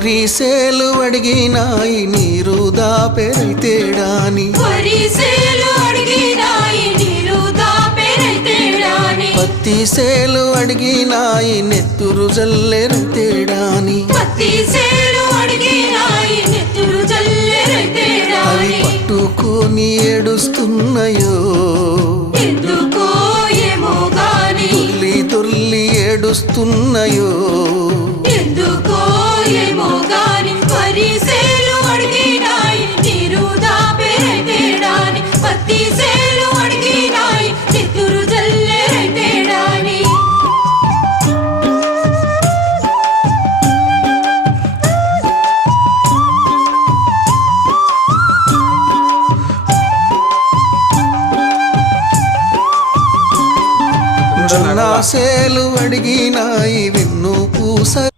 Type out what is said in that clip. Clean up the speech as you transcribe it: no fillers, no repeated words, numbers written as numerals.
వరిసేలు అడిగినాయి నీరు దాపెరైతేడాని పత్తి సేలు అడిగినాయి నెత్తురు జల్లెరైతేడాని అవి పట్టుకొని ఏడుస్తున్నాయో దొర్లి దొర్లి ఏడుస్తున్నాయో జొన్న సేలు అడిగినాయి వెన్ను పూస